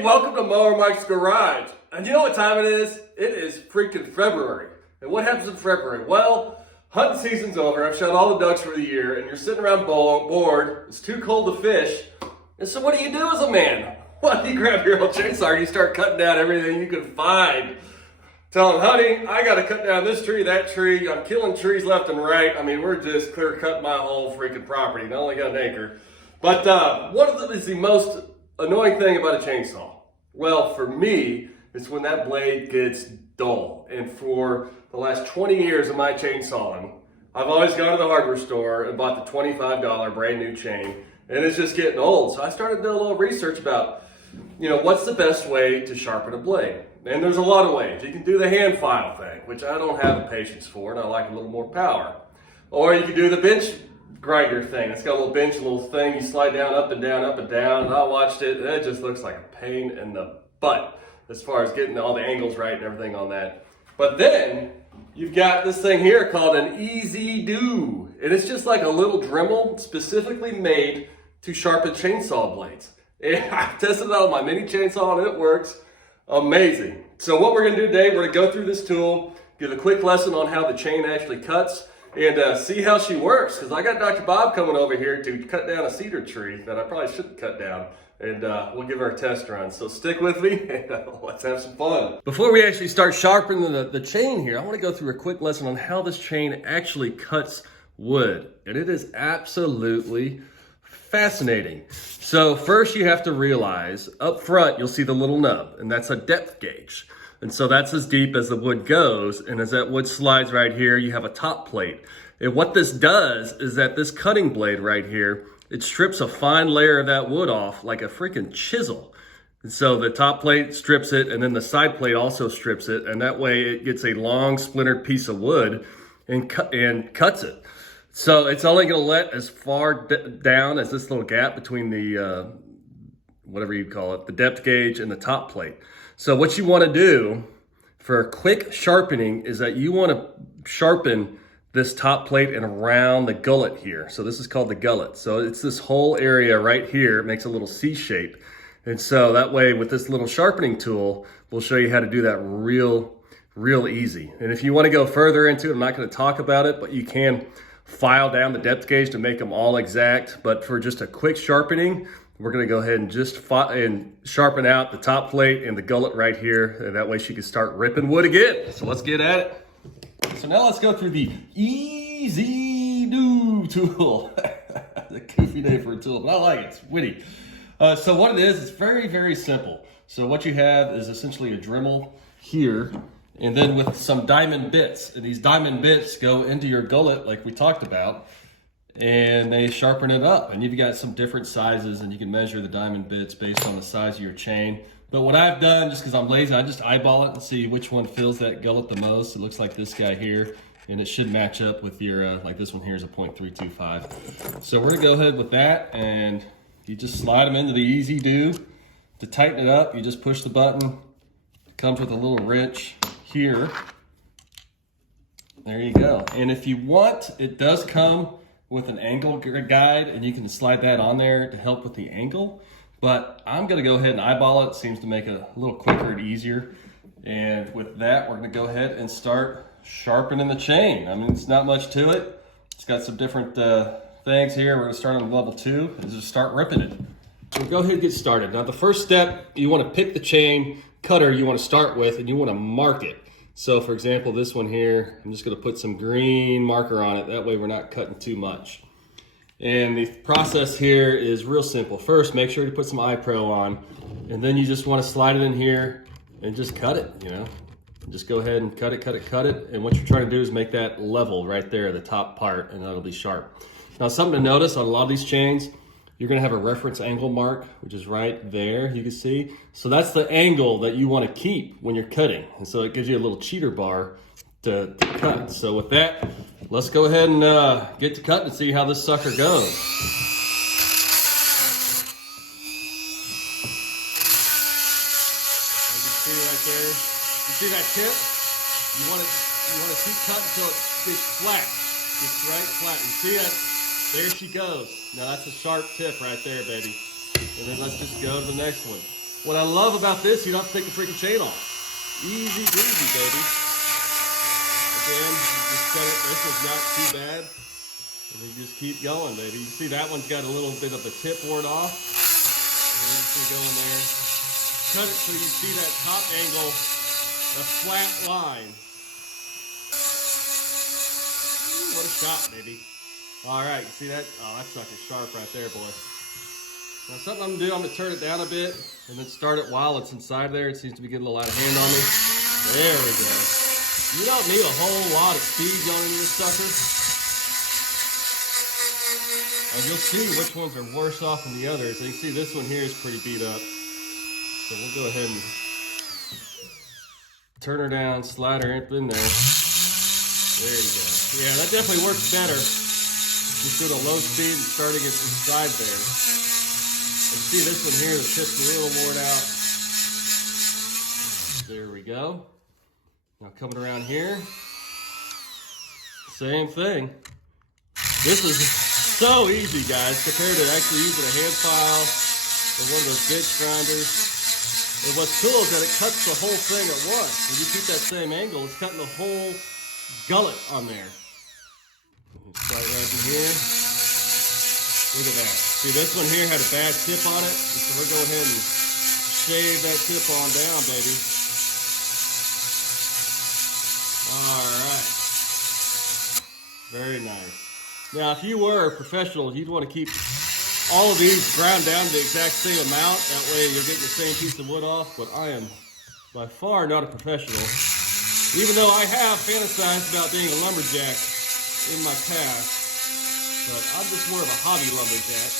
Hey, welcome to Mower Mike's Garage. And you know what time it is? It is freaking February. And what happens in February? Well, hunting season's over. I've shot all the ducks for the year, and you're sitting around bored. It's too cold to fish. And so what do you do as a man? Well, you grab your old chainsaw and you start cutting down everything you can find. Tell them, honey, I got to cut down this tree, that tree. I'm killing trees left and right. I mean, we're just clear cutting my whole freaking property. And I only got an acre. But what is the most annoying thing about a chainsaw? Well, for me, it's when that blade gets dull. And for the last 20 years of my chainsawing, I've always gone to the hardware store and bought the $25 brand new chain, and it's just getting old. So I started doing a little research about, what's the best way to sharpen a blade? And there's a lot of ways. You can do the hand file thing, which I don't have the patience for, and I like a little more power. Or you can do the bench grinder thing. It's got a little bench, a little thing. You slide down, up and down, up and down. And I watched it, and it just looks like a pain in the butt as far as getting all the angles right and everything on that. But then you've got this thing here called an EzzDoo. And it's just like a little Dremel specifically made to sharpen chainsaw blades. And I've tested it out on my mini chainsaw and it works amazing. So what we're gonna do today, we're gonna go through this tool, give a quick lesson on how the chain actually cuts, and see how she works, because I got Dr. Bob coming over here to cut down a cedar tree that I probably shouldn't cut down, and we'll give her a test run. So stick with me, and let's have some fun. Before we actually start sharpening the chain here, I want to go through a quick lesson on how this chain actually cuts wood, and it is absolutely fascinating. So first you have to realize, up front you'll see the little nub, and that's a depth gauge. And so that's as deep as the wood goes. And as that wood slides right here, you have a top plate. And what this does is that this cutting blade right here, it strips a fine layer of that wood off like a freaking chisel. And so the top plate strips it, and then the side plate also strips it. And that way it gets a long splintered piece of wood and cuts it. So it's only gonna let as far down as this little gap between the, whatever you call it, the depth gauge and the top plate. So what you want to do for quick sharpening is that you want to sharpen this top plate and around the gullet here. So this is called the gullet. So it's this whole area right here. It makes a little C shape. And so that way with this little sharpening tool, we'll show you how to do that real easy. And if you want to go further into it, I'm not going to talk about it, but you can file down the depth gauge to make them all exact. But for just a quick sharpening, we're gonna go ahead and just sharpen out the top plate and the gullet right here. And that way she can start ripping wood again. So let's get at it. So now let's go through the EzzDoo tool. The goofy name for a tool, but I like it, it's witty. So what it is, it's very simple. So what you have is essentially a Dremel here, and then with some diamond bits. And these diamond bits go into your gullet like we talked about, and they sharpen it up. And you've got some different sizes, and you can measure the diamond bits based on the size of your chain. But what I've done, just because I'm lazy, I just eyeball it and see which one fills that gullet the most. It looks like this guy here, and it should match up with your, like this one here is a 0.325. So we're gonna go ahead with that, and you just slide them into the EzzDoo. To tighten it up, you just push the button. It comes with a little wrench here. There you go. And if you want, it does come with an angle guide, and you can slide that on there to help with the angle. But I'm gonna go ahead and eyeball it. It seems to make it a little quicker and easier. And with that, we're gonna go ahead and start sharpening the chain. I mean, it's not much to it. It's got some different things here. We're gonna start on level 2 and just start ripping it. So go ahead and get started. Now the first step, you wanna pick the chain cutter you wanna start with, and you wanna mark it. So for example, this one here, I'm just gonna put some green marker on it. That way we're not cutting too much. And the process here is real simple. First, make sure to put some iPro on, and then you just wanna slide it in here and just cut it, Just go ahead and cut it. And what you're trying to do is make that level right there, the top part, and that'll be sharp. Now something to notice on a lot of these chains, you're gonna have a reference angle mark, which is right there, you can see. So that's the angle that you wanna keep when you're cutting. And so it gives you a little cheater bar to cut. So with that, let's go ahead and get to cutting and see how this sucker goes. As you see right there, you see that tip? You want to keep cutting until it gets flat. It's right flat. You see that? There she goes. Now that's a sharp tip right there, baby. And then let's just go to the next one. What I love about this, you don't have to take the freaking chain off. Easy breezy, baby. Again, you just set it. This one's not too bad. And you just keep going, baby. You see that one's got a little bit of a tip worn off. And you just go in there. Cut it so you see that top angle, a flat line. Ooh, what a shot, baby. All right, you see that? Oh, that sucker's sharp right there, boy. Now something I'm gonna do, I'm gonna turn it down a bit and then start it while it's inside there. It seems to be getting a little out of hand on me. There we go. You don't need a whole lot of speed going into this sucker. And you'll see which ones are worse off than the others. And you can see this one here is pretty beat up. So we'll go ahead and turn her down, slide her in there. There you go. Yeah, that definitely works better. Just doing a low speed and starting it inside there. And see this one here, the tip's a little worn out. There we go. Now coming around here, same thing. This is so easy, guys, compared to actually using a hand file or one of those bench grinders. And what's cool is that it cuts the whole thing at once. When you keep that same angle, it's cutting the whole gullet on there. Start right in here. Look at that. See, this one here had a bad tip on it, so we'll go ahead and shave that tip on down, baby. All right. Very nice. Now, if you were a professional, you'd want to keep all of these ground down to the exact same amount. That way you'll get the same piece of wood off, but I am by far not a professional. Even though I have fantasized about being a lumberjack in my past, but I'm just more of a hobby lumberjack.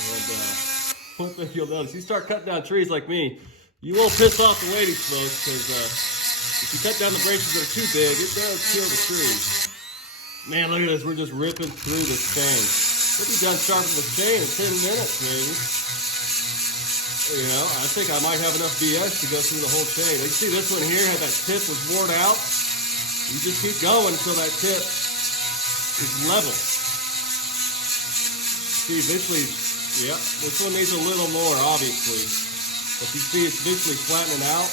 And one thing you'll notice, you start cutting down trees like me, you will piss off the ladies, folks, because if you cut down the branches that are too big, it does kill the tree. Man, look at this, we're just ripping through this chain. We'll be done sharpening this chain in 10 minutes, maybe. You know, I think I might have enough BS to go through the whole chain. You see this one here, how that tip was worn out? You just keep going until that tip is level. See, eventually, yeah, this one needs a little more, obviously. But you see it's eventually flattening out.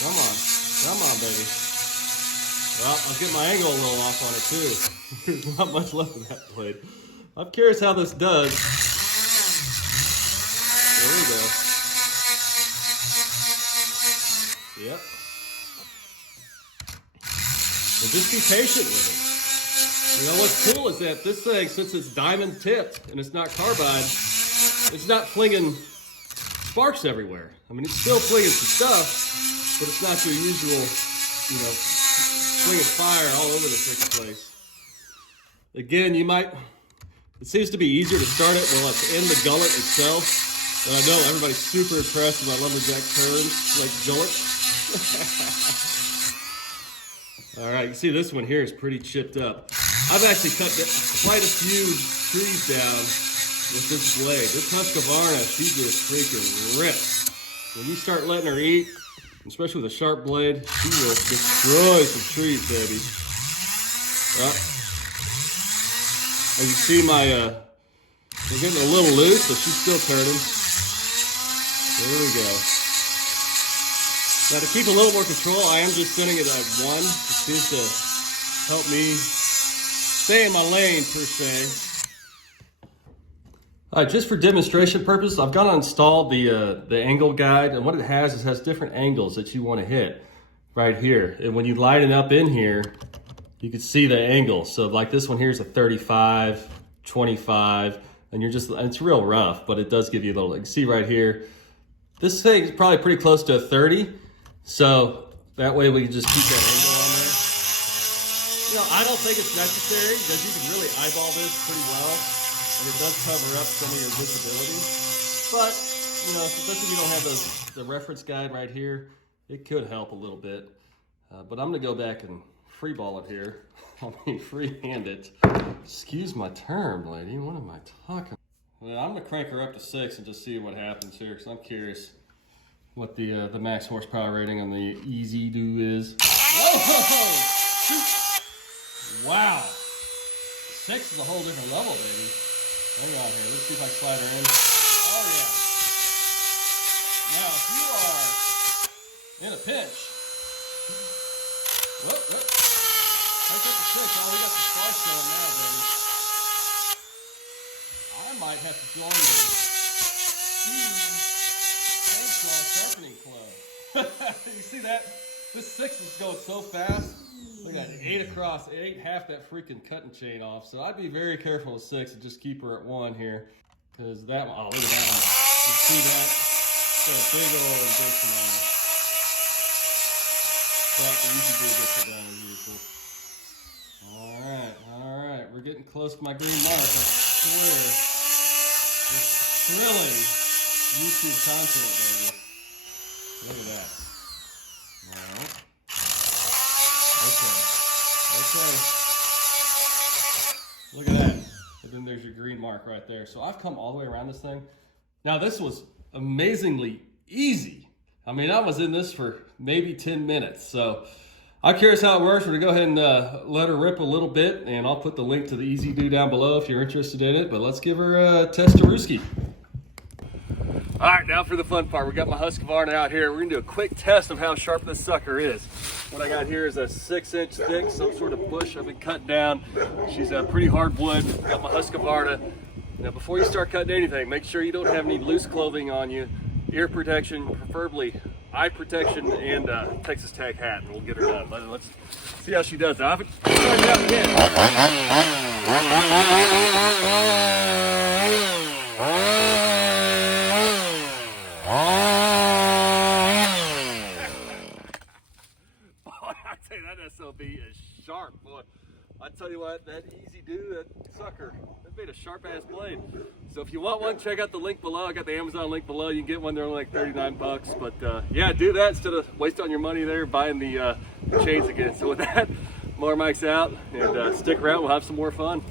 Come on, baby. Well, I'll get my angle a little off on it too. There's not much left of that blade. I'm curious how this does. There we go. Yep. So just be patient with it. You know what's cool is that this thing, since it's diamond tipped and it's not carbide, it's not flinging sparks everywhere. I mean, it's still flinging some stuff, but it's not your usual, you know, flinging fire all over the freaking place. Again, it seems to be easier to start it while it's in the gullet itself. And I know everybody's super impressed with my lumberjack turns, like gullets. All right, you see this one here is pretty chipped up. I've actually cut quite a few trees down with this blade. This Husqvarna, she just freaking rips. When you start letting her eat, especially with a sharp blade, she will destroy some trees, baby. As you see, we're getting a little loose, but she's still turning. There we go. Now to keep a little more control, I am just setting it at 1. It seems to help me stay in my lane, per se. All right, just for demonstration purposes, I've gone and installed the angle guide, and what it has is different angles that you want to hit right here. And when you line it up in here, you can see the angle. So like this one here is a 35, 25, and it's real rough, but it does give you a little, you can see right here, this thing is probably pretty close to a 30. So that way we can just keep that angle on there. You know, I don't think it's necessary because you can really eyeball this pretty well. And it does cover up some of your visibility. But, you know, especially if you don't have the reference guide right here, it could help a little bit. But I'm going to go back and free ball it here. I mean, freehand it. Excuse my term, lady. What am I talking about? Well, I'm going to crank her up to 6 and just see what happens here, because I'm curious what the max horsepower rating on the EzzDoo is. Whoa! Wow! 6 is a whole different level, baby. Hang on here. Let's see if I can slide her in. Oh, yeah. Now, if you are in a pinch, whoop, whoop. Take up the switch. Oh, we got the sparks going now, baby. I might have to join the Sharpening Club. You see that? This 6 is going so fast. Look at that, 8 across. It ain't half that freaking cutting chain off. So I'd be very careful with 6 and just keep her at 1 here. Because that one, oh, look at that one. You see that? Got a big old indentation on it. But the EzzDoo gets it done as usual. Alright. We're getting close to my green mark. I swear. It's thrilling YouTube content, baby. Look at that. Alright. Okay. Look at that. And then there's your green mark right there. So I've come all the way around this thing. Now this was amazingly easy. I mean, I was in this for maybe 10 minutes. So I'm curious how it works. We're gonna go ahead and let her rip a little bit, and I'll put the link to the EzzDoo down below if you're interested in it. But let's give her a test-a-rooski. All right, now for the fun part. We got my Husqvarna out here. We're gonna do a quick test of how sharp this sucker is. What I got here is a 6-inch thick, some sort of bush I've been cutting down. She's a pretty hard wood. Got my Husqvarna. Now before you start cutting anything, make sure you don't have any loose clothing on you. Ear protection, preferably eye protection, and Texas Tech hat, and we'll get her done. Let's see how she does. I haven't tried it out yet. That SOB is sharp, boy. I tell you what, that EzzDoo, that sucker, that made a sharp ass blade. So if you want one, check out the link below. I got the Amazon link below. You can get one. They're only like 39 bucks. But yeah, do that instead of wasting your money there buying the chains again. So with that, Mower Mike's out, and stick around. We'll have some more fun.